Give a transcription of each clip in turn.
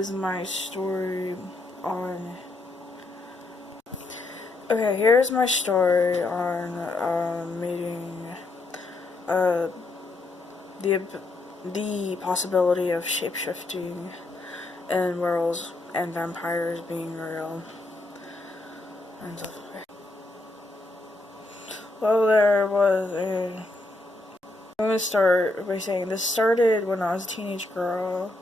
is my story on... Okay, here's my story on meeting the possibility of shapeshifting and werewolves and vampires being real and stuff. Well, there was a... I'm gonna start by saying this started when I was a teenage girl,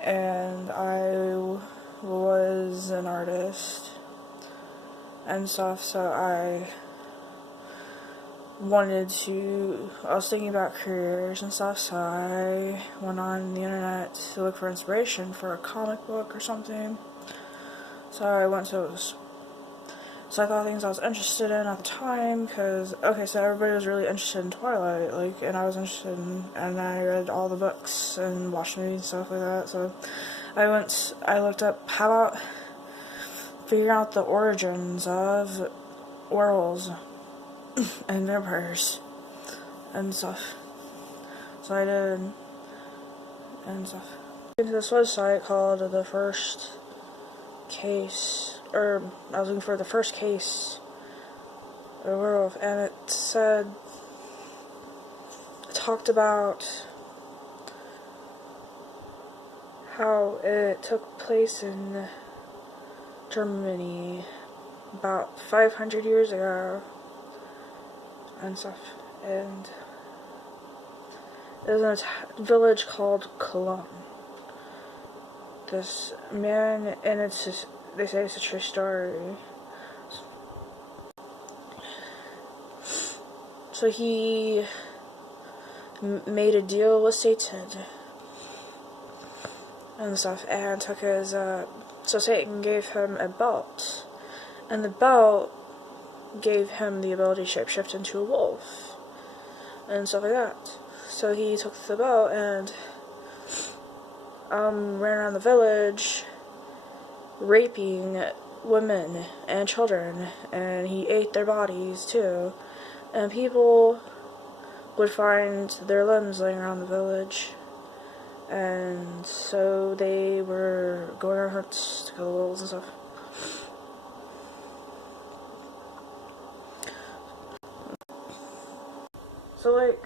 and I was an artist and stuff, so I was thinking about careers and stuff, so I went on the internet to look for inspiration for a comic book or something. So I went to those. So I thought things I was interested in at the time, so everybody was really interested in Twilight, and I was interested in, and I read all the books and watched movies and stuff like that, so I looked up, how about figuring out the origins of werewolves and vampires and stuff. So I did, and stuff. I went to this website called The First Case, I was looking for the first case of a werewolf, and it talked about how it took place in Germany about 500 years ago and stuff, and it was in a village called Cologne. This man, and they say it's a true story. So he made a deal with Satan and stuff, and took his, so Satan gave him a belt, and the belt gave him the ability to shapeshift into a wolf, and stuff like that. So he took the belt and, ran around the village, raping women and children, and he ate their bodies too, and people would find their limbs laying around the village, and so they were going on hunts to kill the wolves and stuff. So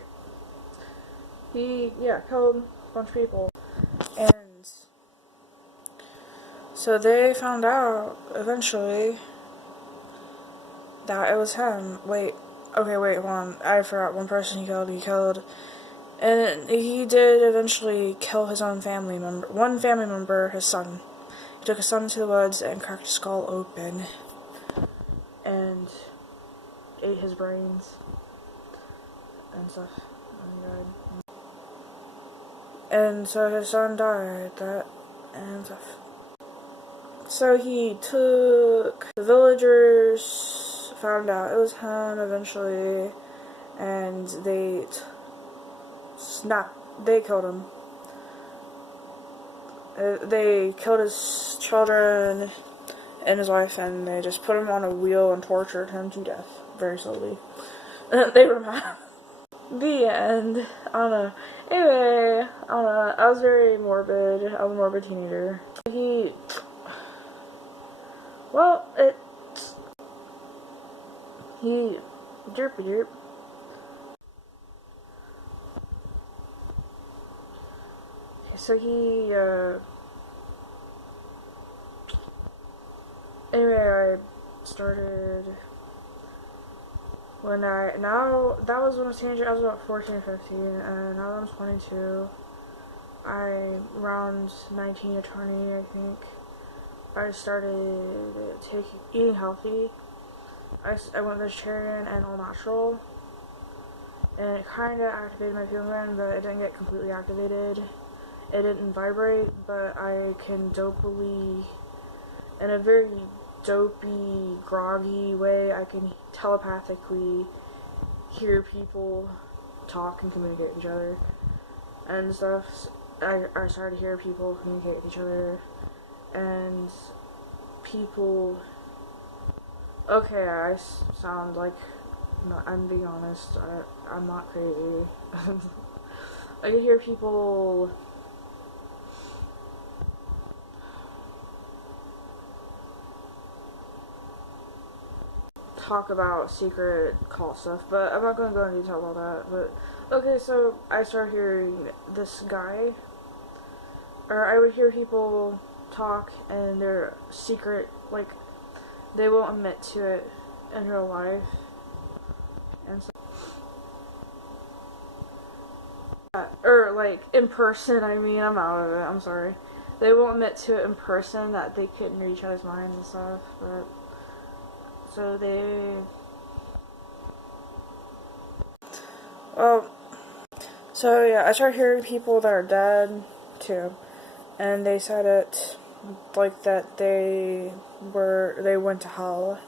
he killed a bunch of people, and so they found out eventually that it was him. Wait, hold on. I forgot one person he killed. And he did eventually kill his own family member. One family member, his son. He took his son into the woods and cracked his skull open and ate his brains and stuff. And he died. And so his son died, and stuff. So the villagers found out it was him eventually, and they killed him. They killed his children and his wife, and they just put him on a wheel and tortured him to death very slowly. They were mad. The end. I don't know. Anyway, I don't know. I was very morbid. I was a morbid teenager. Derp. So anyway, I started that was when I was a teenager. I was about 14 or 15, and now that I'm 22, I'm around 19 or 20, I think. I started eating healthy. I went vegetarian and all natural, and it kind of activated my feeling gland, but it didn't get completely activated. It didn't vibrate, but I can in a very dopey, groggy way, I can telepathically hear people talk and communicate with each other and stuff. I started to hear people communicate with each other, and people... Okay, I sound like... No, I'm being honest, I'm not crazy. I could hear people talk about secret cult stuff, but I'm not going to go into detail about that. But okay, so I started hearing this guy, or I would hear people talk, and they're secret, like they won't admit to it in real life, and so, or like in person. I mean, I'm out of it. I'm sorry. They won't admit to it in person that they couldn't read each other's minds and stuff, but so well, so yeah, I started hearing people that are dead too, and they said it like that they went to hell,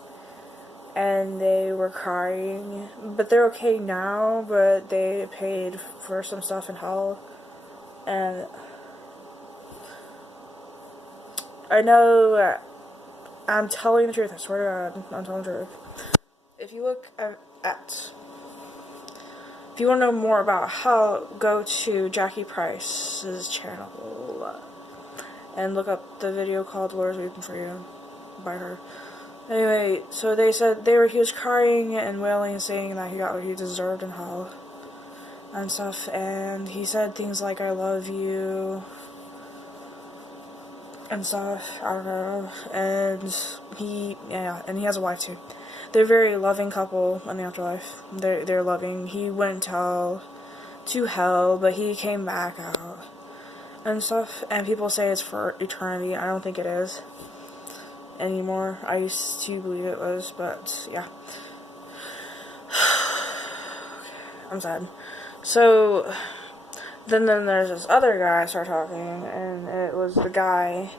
and they were crying, but they're okay now, but they paid for some stuff in hell, and I know I'm telling the truth, I swear to God, I'm telling the truth. If you look at if you want to know more about hell, go to Jackie Price's channel and look up the video called "Lord is Weeping for You" by her. Anyway, so they said he was crying and wailing and saying that he got what he deserved in hell and stuff, and he said things like "I love you" and stuff. I don't know, and he has a wife too. They're a very loving couple in the afterlife. They're loving. He went to hell, but he came back out and stuff. And people say it's for eternity. I don't think it is anymore. I used to believe it was, but yeah. I'm sad. So then there's this other guy I started talking, and it was the guy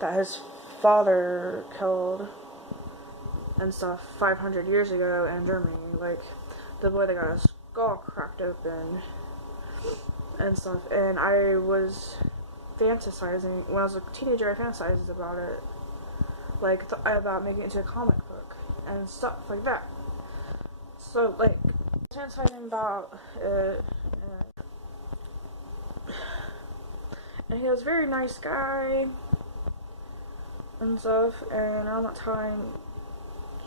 that his father killed and stuff 500 years ago in Germany, like the boy that got his skull cracked open and stuff. And I was fantasizing when I was a teenager. I fantasized about it, like about making it into a comic book and stuff like that. So like fantasizing about it, and he was a very nice guy and stuff. And around that time,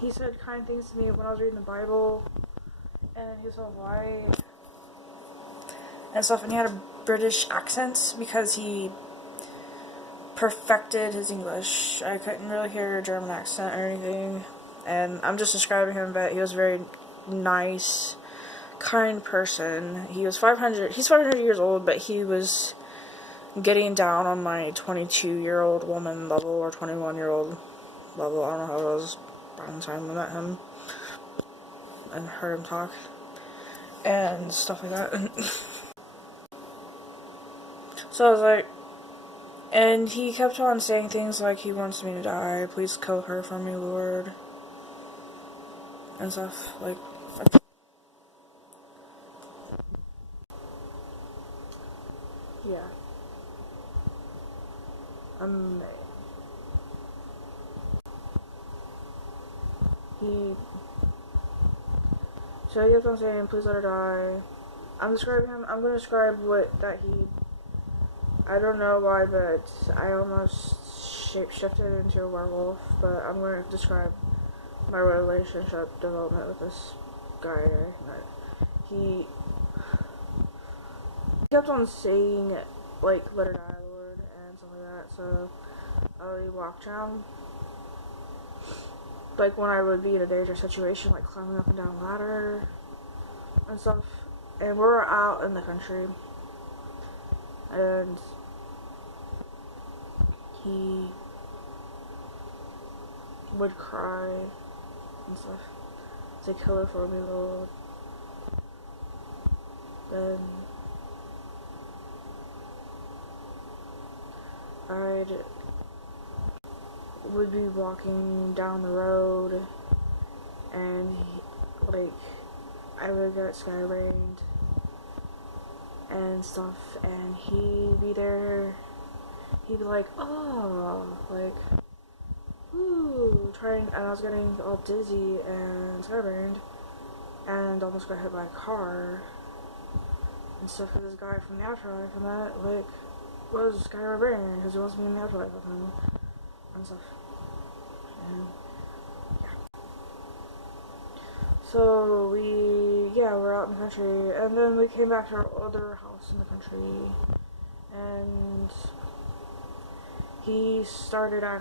he said kind things to me when I was reading the Bible, and he was all white and stuff, and he had a British accent because he perfected his English. I couldn't really hear a German accent or anything, and I'm just describing him, but he was a very nice, kind person. He's 500 years old, but he was getting down on my 22-year-old woman level, or 21-year-old level. I don't know how it was around the time I met him and heard him talk and stuff like that. So I was like, and he kept on saying things like he wants me to die, please kill her for me, Lord, and stuff like. Yeah. So he kept on saying, please let her die. I'm going to describe I don't know why, but I almost shapeshifted into a werewolf, but I'm going to describe my relationship development with this guy. He kept on saying, like, let her die, Lord, and stuff like that, so I would walk down, like, when I would be in a dangerous situation, like climbing up and down a ladder and stuff, and we're out in the country, and he would cry and stuff, say, kill her for me, Lord. Then would be walking down the road, and I would get sky-rained and stuff, and he'd be there. He'd be like, oh, like, ooh, and I was getting all dizzy and sky-rained, and almost got hit by a car and stuff. Because this guy from the afterlife and that, like, was sky-rained because he wants me in the afterlife with him and stuff. And yeah. So we're out in the country, and then we came back to our other house in the country, and he started